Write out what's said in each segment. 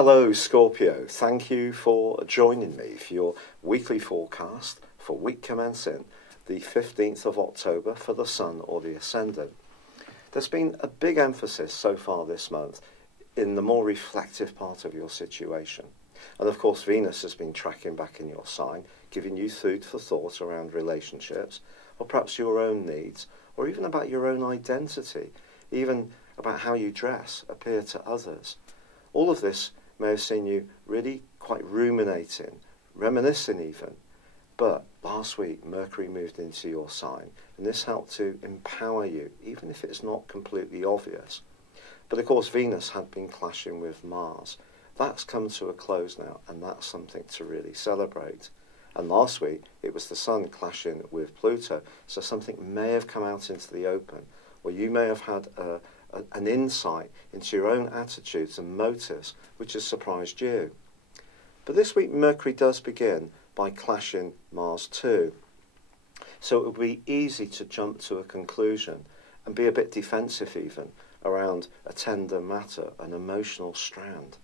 Hello Scorpio, thank you for joining me for your weekly forecast for week commencing the 15th of October for the Sun or the Ascendant. There's been a big emphasis so far this month in the more reflective part of your situation. And of course Venus has been tracking back in your sign, giving you food for thought around relationships, or perhaps your own needs, or even about your own identity, even about how you dress, appear to others. All of this may have seen you really quite ruminating, reminiscing even. But last week, Mercury moved into your sign, and this helped to empower you, even if it's not completely obvious. But of course, Venus had been clashing with Mars. That's come to a close now, and that's something to really celebrate. And last week, it was the Sun clashing with Pluto, so something may have come out into the open, or you may have had an insight into your own attitudes and motives, which has surprised you. But this week, Mercury does begin by clashing Mars too. So it would be easy to jump to a conclusion and be a bit defensive even around a tender matter, an emotional strand.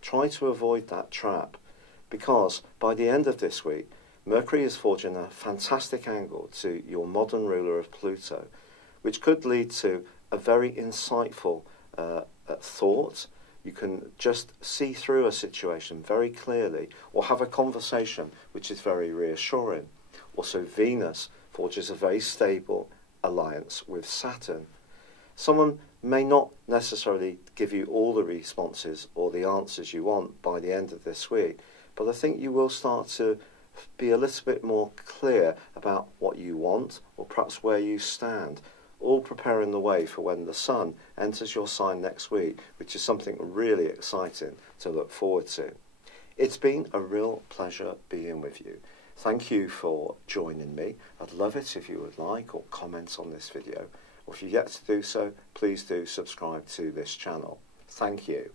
Try to avoid that trap, because by the end of this week, Mercury is forging a fantastic angle to your modern ruler of Pluto, which could lead to a very insightful thought. You can just see through a situation very clearly, or have a conversation which is very reassuring. Also, Venus forges a very stable alliance with Saturn. Someone may not necessarily give you all the responses or the answers you want by the end of this week, but I think you will start to be a little bit more clear about what you want, or perhaps where you stand, all preparing the way for when the Sun enters your sign next week, which is something really exciting to look forward to. It's been a real pleasure being with you. Thank you for joining me. I'd love it if you would like or comment on this video, or if you yet to do so, please do subscribe to this channel. Thank you.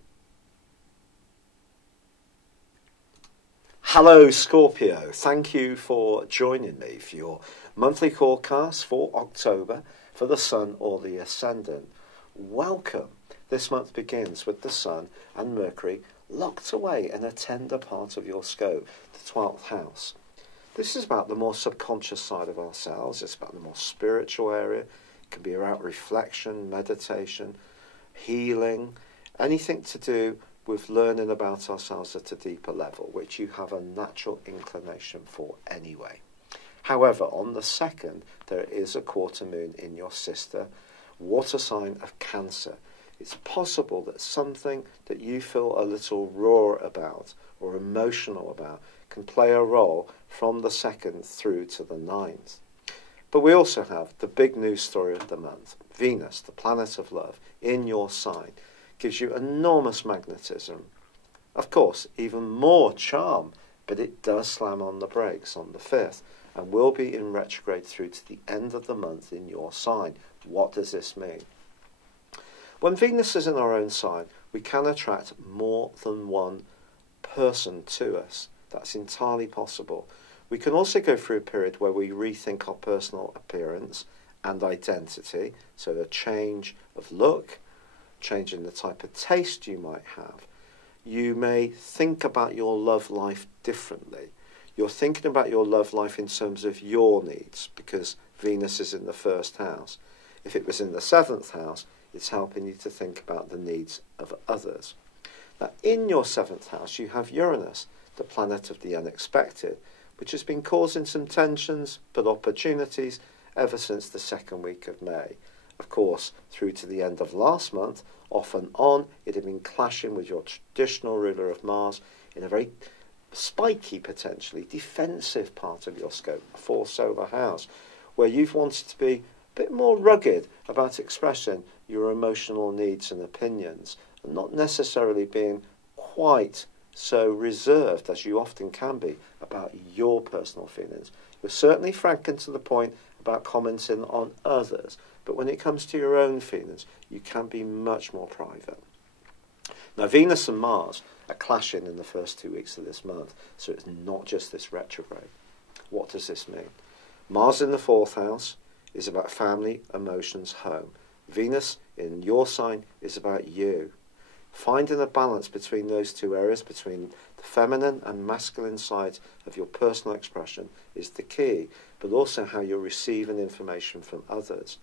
Hello Scorpio, thank you for joining me for your monthly forecast for October for the Sun or the Ascendant. Welcome. This month begins with the Sun and Mercury locked away in a tender part of your scope, the 12th house. This is about the more subconscious side of ourselves. It's about the more spiritual area. It can be about reflection, meditation, healing, anything to do with learning about ourselves at a deeper level, which you have a natural inclination for anyway. However, on the 2nd, there is a quarter moon in your sister water sign of Cancer. It's possible that something that you feel a little raw about or emotional about can play a role from the 2nd through to the 9th. But we also have the big news story of the month. Venus, the planet of love, in your sign, gives you enormous magnetism. Of course, even more charm, but it does slam on the brakes on the 5th and will be in retrograde through to the end of the month in your sign. What does this mean? When Venus is in our own sign, we can attract more than one person to us. That's entirely possible. We can also go through a period where we rethink our personal appearance and identity, so the change of look, change in the type of taste you might have. You may think about your love life differently. You're thinking about your love life in terms of your needs, because Venus is in the 1st house. If it was in the 7th house, it's helping you to think about the needs of others. Now, in your 7th house, you have Uranus, the planet of the unexpected, which has been causing some tensions, but opportunities ever since the 2nd week of May. Of course, through to the end of last month, off and on, it had been clashing with your traditional ruler of Mars in a very spiky, potentially defensive part of your scope, a 4th solar house, where you've wanted to be a bit more rugged about expressing your emotional needs and opinions, and not necessarily being quite so reserved as you often can be about your personal feelings. You're certainly frank and to the point about commenting on others, but when it comes to your own feelings, you can be much more private. Now, Venus and Mars are clashing in the first 2 weeks of this month, so it's not just this retrograde. What does this mean? Mars in the 4th house is about family, emotions, home. Venus in your sign is about you. Finding a balance between those two areas, between the feminine and masculine sides of your personal expression, is the key, but also how you're receiving information from others.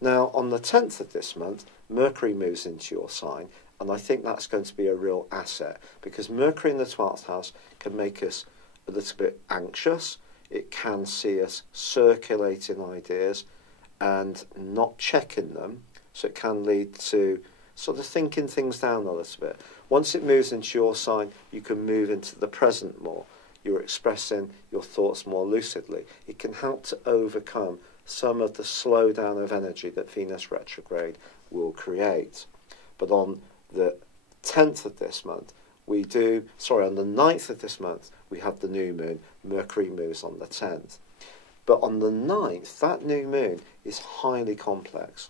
Now, on the 10th of this month, Mercury moves into your sign, and I think that's going to be a real asset, because Mercury in the 12th house can make us a little bit anxious. It can see us circulating ideas and not checking them, so it can lead to sort of thinking things down a little bit. Once it moves into your sign, you can move into the present more. You're expressing your thoughts more lucidly. It can help to overcome some of the slowdown of energy that Venus retrograde will create. But on the 10th of this month, on the 9th of this month, we have the new moon. Mercury moves on the 10th. But on the 9th, that new moon is highly complex.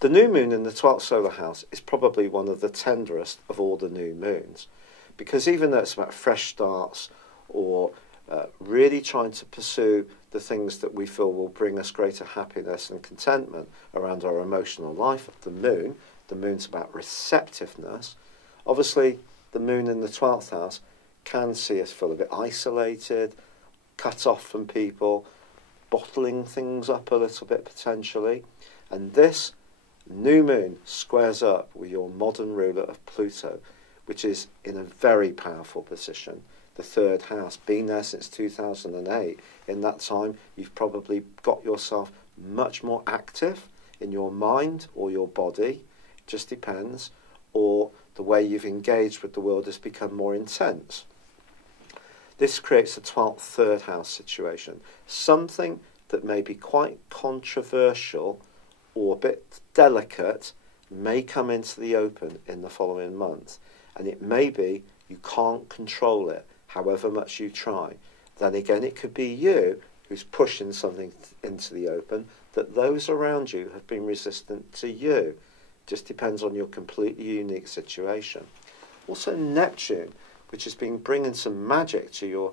The new moon in the 12th solar house is probably one of the tenderest of all the new moons, because even though it's about fresh starts or really trying to pursue the things that we feel will bring us greater happiness and contentment around our emotional life, the moon's about receptiveness. Obviously, the moon in the 12th house can see us feel a bit isolated, cut off from people, bottling things up a little bit potentially. And this new moon squares up with your modern ruler of Pluto, which is in a very powerful position. The 3rd house, been there since 2008. In that time, you've probably got yourself much more active in your mind or your body, it just depends, or the way you've engaged with the world has become more intense. This creates a 12th 3rd house situation, something that may be quite controversial or a bit delicate may come into the open in the following month, and it may be you can't control it however much you try. Then again, it could be you who's pushing something into the open that those around you have been resistant to you. Just depends on your completely unique situation. Also Neptune, which has been bringing some magic to your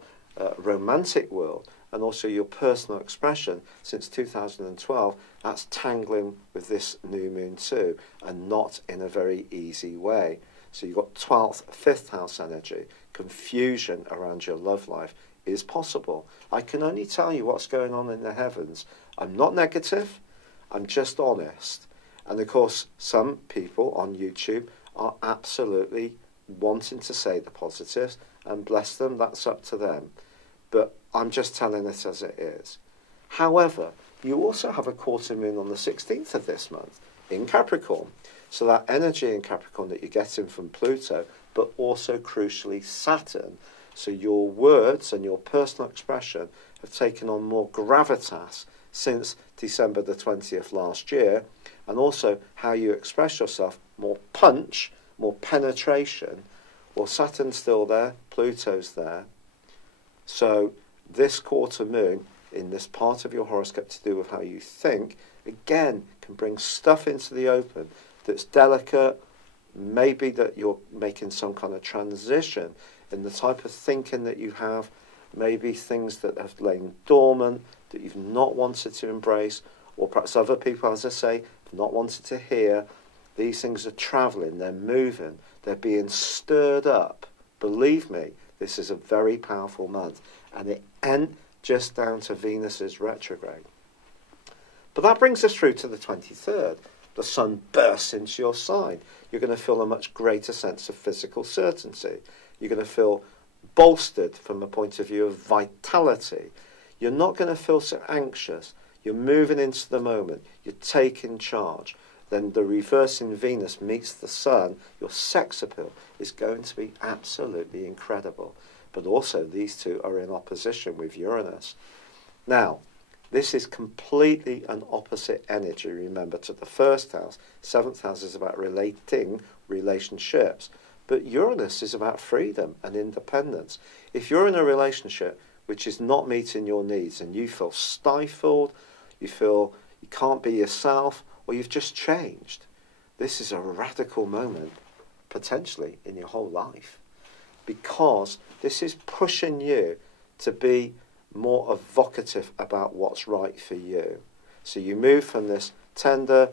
romantic world and also your personal expression since 2012, that's tangling with this new moon too, and not in a very easy way. So you've got 12th, 5th house energy. Confusion around your love life is possible. I can only tell you what's going on in the heavens. I'm not negative, I'm just honest. And of course, some people on YouTube are absolutely wanting to say the positives, and bless them, that's up to them. But I'm just telling it as it is. However, you also have a quarter moon on the 16th of this month in Capricorn. So that energy in Capricorn that you're getting from Pluto, but also crucially Saturn. So your words and your personal expression have taken on more gravitas since December the 20th last year, and also how you express yourself, more punch, more penetration. Well, Saturn's still there, Pluto's there. So this quarter moon in this part of your horoscope to do with how you think, again, can bring stuff into the open that's delicate. Maybe that you're making some kind of transition in the type of thinking that you have, maybe things that have lain dormant, that you've not wanted to embrace, or perhaps other people, as I say, have not wanted to hear. These things are travelling, they're moving, they're being stirred up. Believe me, this is a very powerful month, and it ain't just down to Venus's retrograde. But that brings us through to the 23rd. The sun bursts into your sign. You're going to feel a much greater sense of physical certainty. You're going to feel bolstered from a point of view of vitality. You're not going to feel so anxious. You're moving into the moment. You're taking charge. Then the reversing Venus meets the sun. Your sex appeal is going to be absolutely incredible. But also these two are in opposition with Uranus. Now, this is completely an opposite energy, remember, to the 1st house. 7th house is about relating relationships. But Uranus is about freedom and independence. If you're in a relationship which is not meeting your needs and you feel stifled, you feel you can't be yourself, or you've just changed, this is a radical moment, potentially, in your whole life. Because this is pushing you to be more evocative about what's right for you. So you move from this tender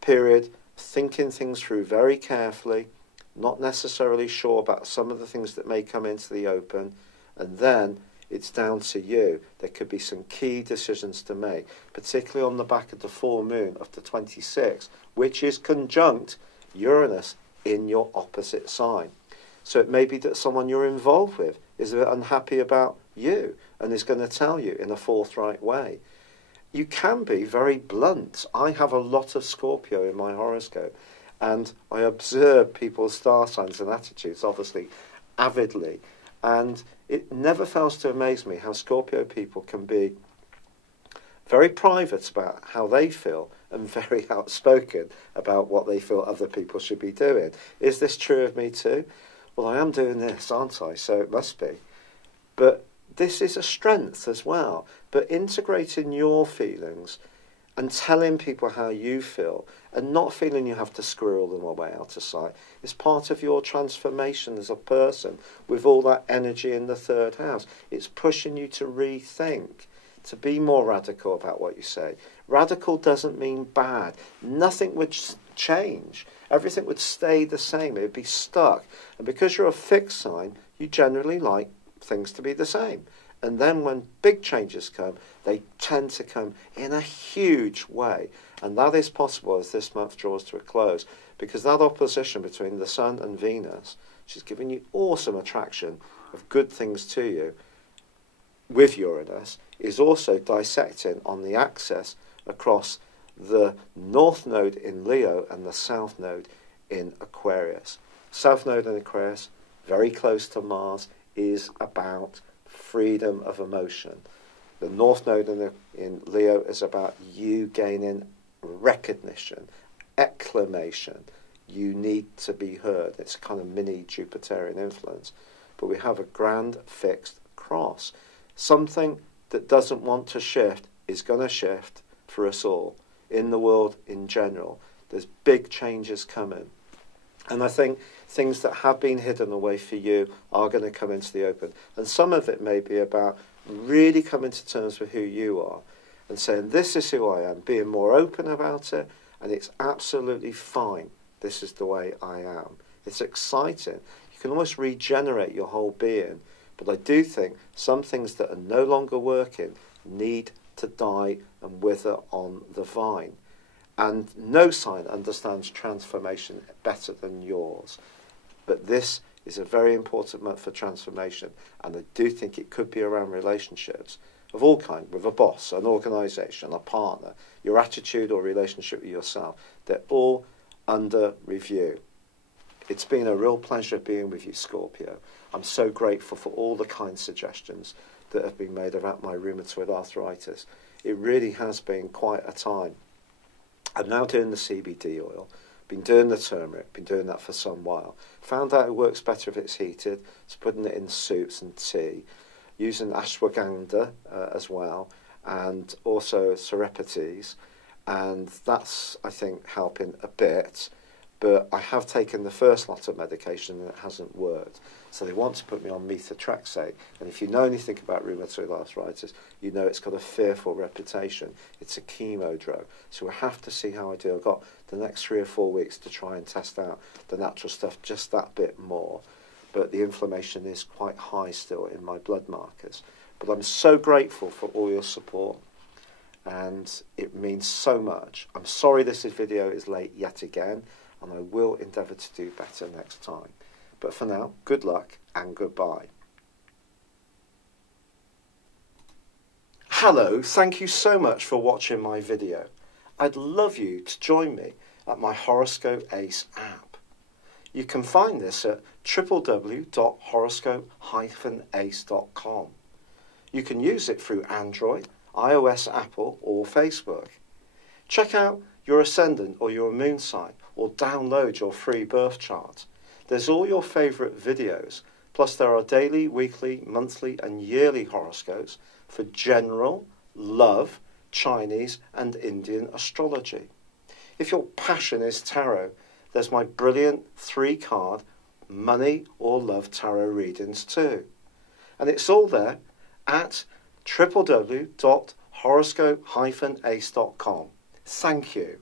period thinking things through very carefully, not necessarily sure about some of the things that may come into the open, and then it's down to you. There could be some key decisions to make, particularly on the back of the full moon of the 26th, which is conjunct Uranus in your opposite sign. So it may be that someone you're involved with is a bit unhappy about you and is going to tell you in a forthright way. You can be very blunt. I have a lot of Scorpio in my horoscope, and I observe people's star signs and attitudes, obviously, avidly. And it never fails to amaze me how Scorpio people can be very private about how they feel and very outspoken about what they feel other people should be doing. Is this true of me too? Well, I am doing this, aren't I? So it must be. But this is a strength as well. But integrating your feelings and telling people how you feel and not feeling you have to squirrel them away out of sight is part of your transformation as a person with all that energy in the third house. It's pushing you to rethink, to be more radical about what you say. Radical doesn't mean bad. Nothing would change. Everything would stay the same. It would be stuck. And because you're a fixed sign, you generally like things to be the same. And then when big changes come, they tend to come in a huge way. And that is possible as this month draws to a close, because that opposition between the Sun and Venus, which is giving you awesome attraction of good things to you, with Uranus, is also dissecting on the axis across the North Node in Leo and the South Node in Aquarius. South Node in Aquarius, very close to Mars, is about freedom of emotion. The North Node in Leo is about you gaining recognition, acclamation. You need to be heard. It's a kind of mini Jupiterian influence. But we have a grand fixed cross. Something that doesn't want to shift is going to shift for us all. In the world in general, there's big changes coming. And I think things that have been hidden away for you are going to come into the open. And some of it may be about really coming to terms with who you are and saying, this is who I am, being more open about it, and it's absolutely fine. This is the way I am. It's exciting. You can almost regenerate your whole being. But I do think some things that are no longer working need to die and wither on the vine. And no sign understands transformation better than yours. But this is a very important month for transformation. And I do think it could be around relationships of all kinds, with a boss, an organisation, a partner, your attitude or relationship with yourself. They're all under review. It's been a real pleasure being with you, Scorpio. I'm so grateful for all the kind suggestions that have been made about my rheumatoid arthritis. It really has been quite a time. I'm now doing the CBD oil, been doing the turmeric, been doing that for some while. Found out it works better if it's heated, so putting it in soups and tea, using ashwagandha as well, and also serapes, and that's, I think, helping a bit. But I have taken the first lot of medication and it hasn't worked. So they want to put me on methotrexate. And if you know anything about rheumatoid arthritis, you know it's got a fearful reputation. It's a chemo drug. So we have to see how I do. I've got the next 3 or 4 weeks to try and test out the natural stuff just that bit more. But the inflammation is quite high still in my blood markers. But I'm so grateful for all your support. And it means so much. I'm sorry this video is late yet again. And I will endeavour to do better next time. But for now, good luck and goodbye. Hello, thank you so much for watching my video. I'd love you to join me at my Horoscope Ace app. You can find this at www.horoscope-ace.com. You can use it through Android, iOS, Apple or Facebook. Check out your ascendant or your moon sign, or download your free birth chart. There's all your favourite videos, plus there are daily, weekly, monthly and yearly horoscopes for general, love, Chinese and Indian astrology. If your passion is tarot, there's my brilliant 3-card money or love tarot readings too. And it's all there at www.horoscope-ace.com. Thank you.